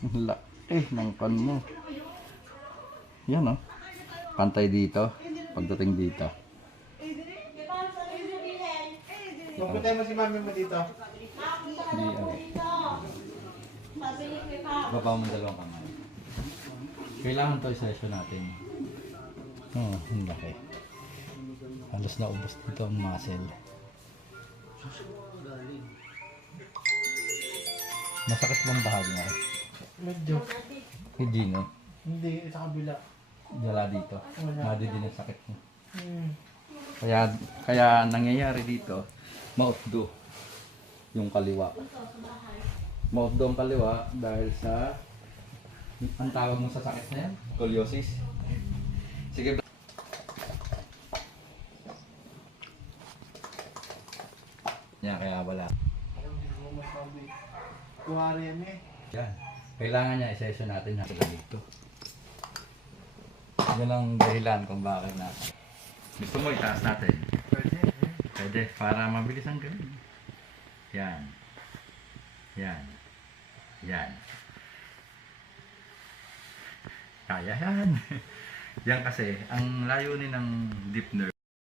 Laki ng kan mo. Yan, oh. Pantay dito. Pagdating dito. Pupuntahin mo si mami mo dito. Hindi, okay. Baba mo dalawang kamay. Kailangan to i-session natin. Oh, ang laki. Halos naubos dito ang muscle. Masakit bang bahagi nga? Medyo. Hindi, no? Hindi, sa kabila. Dala dito. Nadi din ang sakit mo. Hmm. Kaya nangyayari dito, mautdo yung kaliwa. Mautdo ang kaliwa dahil sa ang tawag mo sa sakit na yan? Scoliosis. Sige. Yan, kaya wala. Kuwari yan eh. Yan. Kailangan niya i-session natin na sila dito. Yan ang dahilan kung bakit natin. Gusto mo itaas natin? Pwede. Pwede, para mabilis ang ganun. Yan. Yan. Yan. Kaya yan. Yan kasi, ang layunin ng deep nerve.